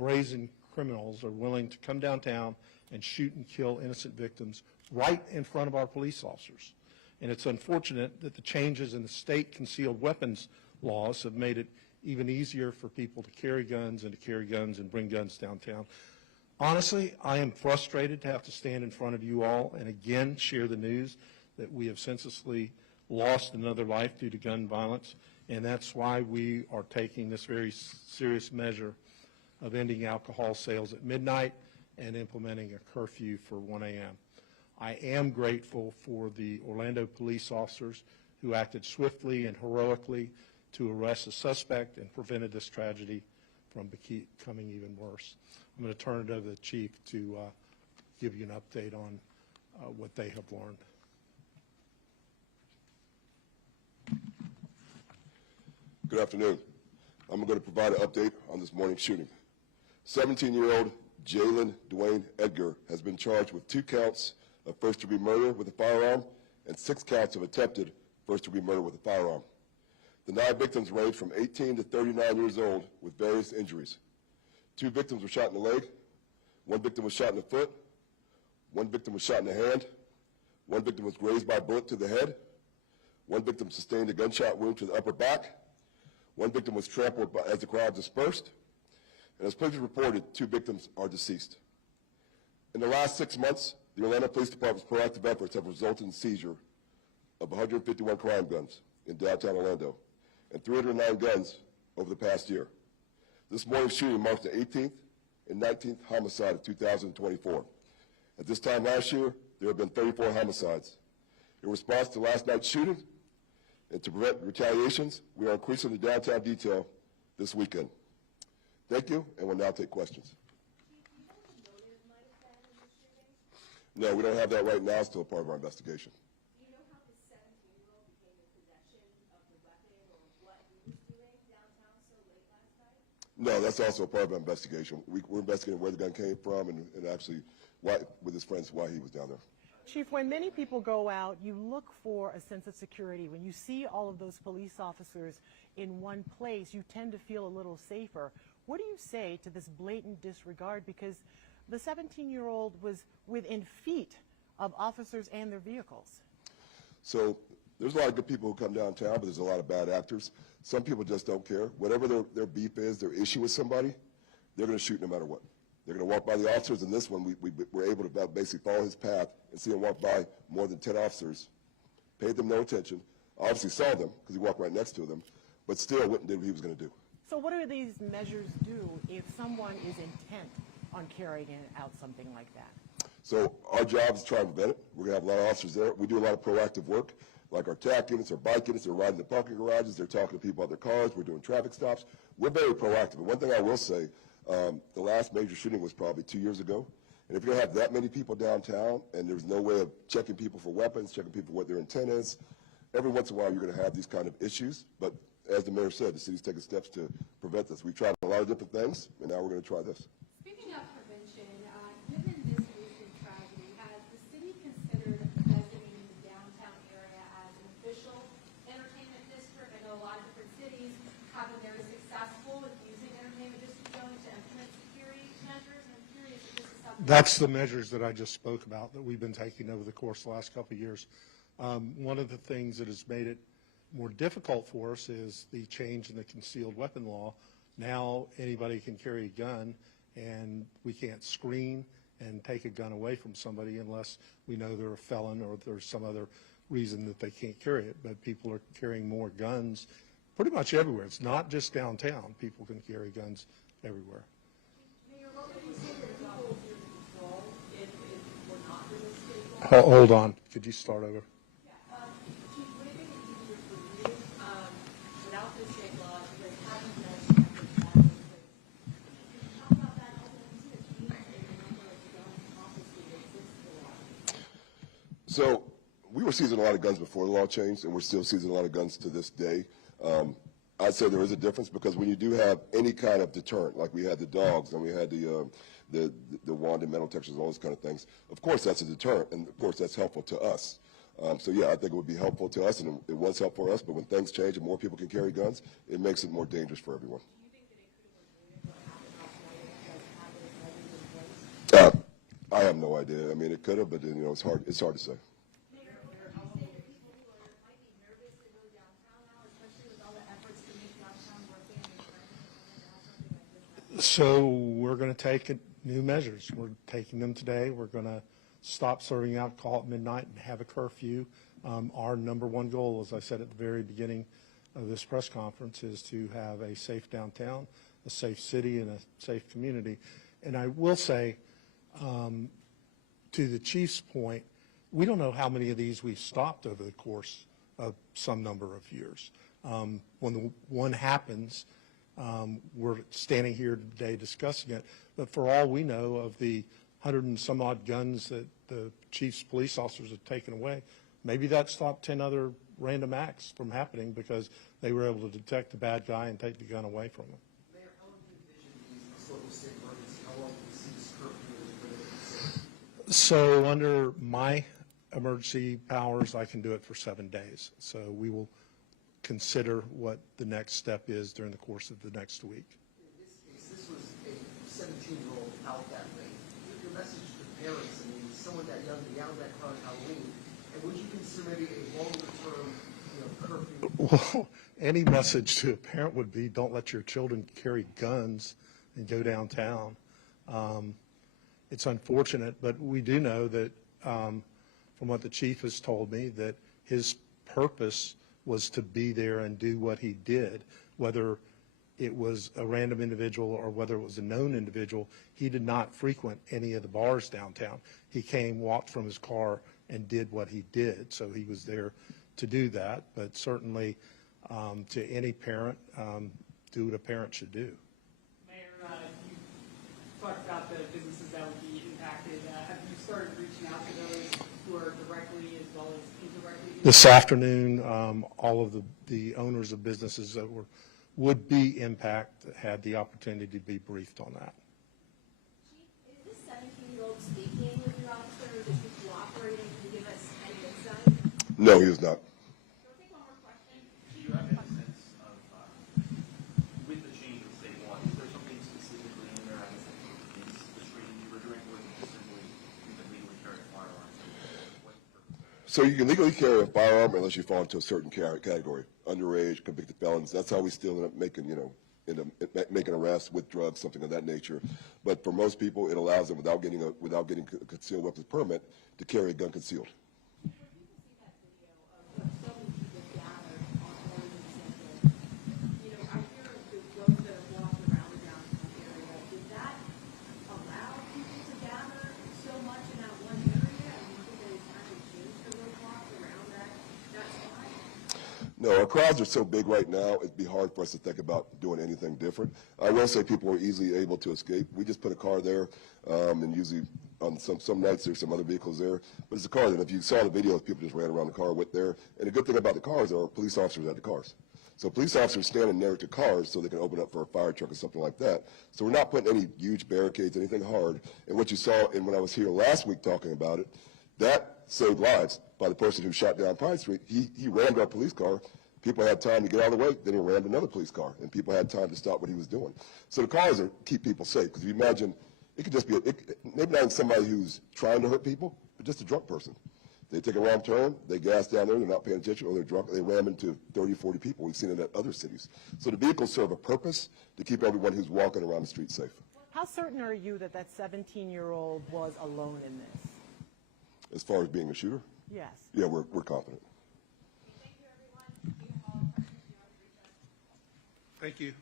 brazen criminals are willing to come downtown and shoot and kill innocent victims right in front of our police officers. And it's unfortunate that the changes in the state concealed weapons laws have made it even easier for people to carry guns and bring guns downtown. Honestly, I am frustrated to have to stand in front of you all and again share the news that we have senselessly lost another life due to gun violence, and that's why we are taking this very serious measure of ending alcohol sales at midnight and implementing a curfew for 1 a.m. I am grateful for the Orlando police officers who acted swiftly and heroically to arrest the suspect and prevented this tragedy from becoming even worse. I'm going to turn it over to the Chief to give you an update on what they have learned. Good afternoon. I'm going to provide an update on this morning's shooting. 17-year-old Jalen Dwayne Edgar has been charged with 2 counts of first-degree murder with a firearm and 6 counts of attempted first-degree murder with a firearm. The 9 victims range from 18 to 39 years old with various injuries. 2 victims were shot in the leg, 1 victim was shot in the foot, 1 victim was shot in the hand, 1 victim was grazed by a bullet to the head, 1 victim sustained a gunshot wound to the upper back, 1 victim was trampled as the crowd dispersed, and as previously reported, 2 victims are deceased. In the last 6 months, the Orlando Police Department's proactive efforts have resulted in the seizure of 151 crime guns in downtown Orlando and 309 guns over the past year. This morning's shooting marks the 18th and 19th homicide of 2024. At this time last year, there have been 34 homicides. In response to last night's shooting and to prevent retaliations, we are increasing the downtown detail this weekend. Thank you, and we'll now take questions. No, we don't have that right now. It's still part of our investigation. Do you know how the 17-year-old became in possession of the weapon or what he was doing downtown so late last night? No, that's also a part of our investigation. We're investigating where the gun came from and actually why, with his friends, why he was down there. Chief, when many people go out, you look for a sense of security. When you see all of those police officers in one place, you tend to feel a little safer. What do you say to this blatant disregard? Because the 17-year-old was within feet of officers and their vehicles. So there's a lot of good people who come downtown, but there's a lot of bad actors. Some people just don't care. Whatever their beef is, their issue with somebody, they're going to shoot no matter what. They're going to walk by the officers. In this one, we were able to basically follow his path and see him walk by more than 10 officers, paid them no attention, obviously saw them because he walked right next to them, but still wouldn't do what he was going to do. So what do these measures do if someone is intent on carrying out something like that? So our job is to try and prevent it. We're going to have a lot of officers there. We do a lot of proactive work, like our TAC units, our bike units, they're riding the parking garages, they're talking to people about their cars, we're doing traffic stops. We're very proactive. And one thing I will say, the last major shooting was probably 2 years ago. And if you're going to have that many people downtown and there's no way of checking people for weapons, checking people what their intent is, every once in a while you're going to have these kind of issues. But as the mayor said, the city's taking steps to prevent this. We've tried a lot of different things, and now we're going to try this. Speaking of prevention, given this recent tragedy, has the city considered designating the downtown area as an official entertainment district? I know a lot of different cities have been very successful with using entertainment district zoning to implement security measures, and I'm curious if this is something. That's the measures that I just spoke about that we've been taking over the course of the last couple of years. One of the things that has made it more difficult for us is the change in the concealed weapon law. Now anybody can carry a gun, and we can't screen and take a gun away from somebody unless we know they're a felon or there's some other reason that they can't carry it. But people are carrying more guns pretty much everywhere. It's not just downtown. People can carry guns everywhere. Hold on. Could you start over? So we were seizing a lot of guns before the law changed, and we're still seizing a lot of guns to this day. I'd say there is a difference because when you do have any kind of deterrent, like we had the dogs and we had the wand and metal detectors, all those kind of things, of course that's a deterrent, and of course that's helpful to us. So yeah, I think it would be helpful to us, and it was helpful for us, but when things change and more people can carry guns, it makes it more dangerous for everyone. I have no idea. I mean, it could have, but it's hard to say. Mayor, what would you say to people who might be nervous to go downtown now, especially with all the efforts to make downtown more family friendly, and then to have something like this happen? So we're going to take new measures. We're taking them today. We're going to stop serving alcohol at midnight and have a curfew. Our number one goal, as I said at the very beginning of this press conference, is to have a safe downtown, a safe city, and a safe community. And I will say, to the chief's point, we don't know how many of these we've stopped over the course of some number of years. When the one happens, we're standing here today discussing it, but for all we know of the 100 and some odd guns that the chief's police officers have taken away, maybe that stopped 10 other random acts from happening because they were able to detect the bad guy and take the gun away from him. Mayor, how long do you envision these local state emergency? How long do you see this curfew as a So under my emergency powers, I can do it for 7 days. So we will consider what the next step is during the course of the next week. In this case, this was a 17-year-old out that late. Your message to parents, I mean, someone that young, to be out that crowd on Halloween, and would you consider maybe a longer-term, curfew? Well, any message to a parent would be, don't let your children carry guns and go downtown. It's unfortunate, but we do know that, from what the chief has told me, that his purpose was to be there and do what he did, whether it was a random individual or whether it was a known individual. He did not frequent any of the bars downtown. He came, walked from his car, and did what he did. So he was there to do that. But certainly, to any parent, do what a parent should do. Mayor, you talked about the businesses that would be impacted. Have you started reaching out to those who are directly as well as indirectly? This afternoon, all of the owners of businesses that would be impacted had the opportunity to be briefed on that. Chief, is this 17-year-old speaking with your officer, or is he cooperating? Can you give us any insight? No, he is not. We'll take one more question. Do you have any sense of, with the change of state law, is there something specifically in there, I guess, that is the training you were doing, or is it just simply you can legally carry a firearm? What's the purpose? So you can legally carry a firearm unless you fall into a certain category, underage, convicted felons. That's how we still end up making, making arrests with drugs, something of that nature. But for most people, it allows them, without getting a concealed weapons permit, to carry a gun concealed. When people see that video of so many people gathered on Oregon Central, I hear of the those that have walked around the downtown area. Did that allow people to gather so much in that one area? I mean, did they have to change the roadblocks around that spot? No, our crowds are so big right now, it'd be hard for us to think about doing anything different. I will say people are easily able to escape. We just put a car there, and usually on some nights there's some other vehicles there. But it's a car that if you saw the video, people just ran around the car with there. And the good thing about the cars are police officers at the cars. So police officers standing near to cars so they can open up for a fire truck or something like that. So we're not putting any huge barricades, anything hard. And what you saw, and when I was here last week talking about it, that saved lives by the person who shot down Pine Street. He rammed our police car. People had time to get out of the way. Then he rammed another police car, and people had time to stop what he was doing. So the cars keep people safe. Because if you imagine, it could just be, maybe not somebody who's trying to hurt people, but just a drunk person. They take a wrong turn, they gas down there, they're not paying attention, or they're drunk, they ram into 30, 40 people. We've seen it at other cities. So the vehicles serve a purpose to keep everyone who's walking around the street safe. How certain are you that that 17-year-old was alone in this? As far as being a shooter, Yes. yeah, we're confident. Thank you, everyone. If you have follow-up questions, you know how to reach us. Thank you.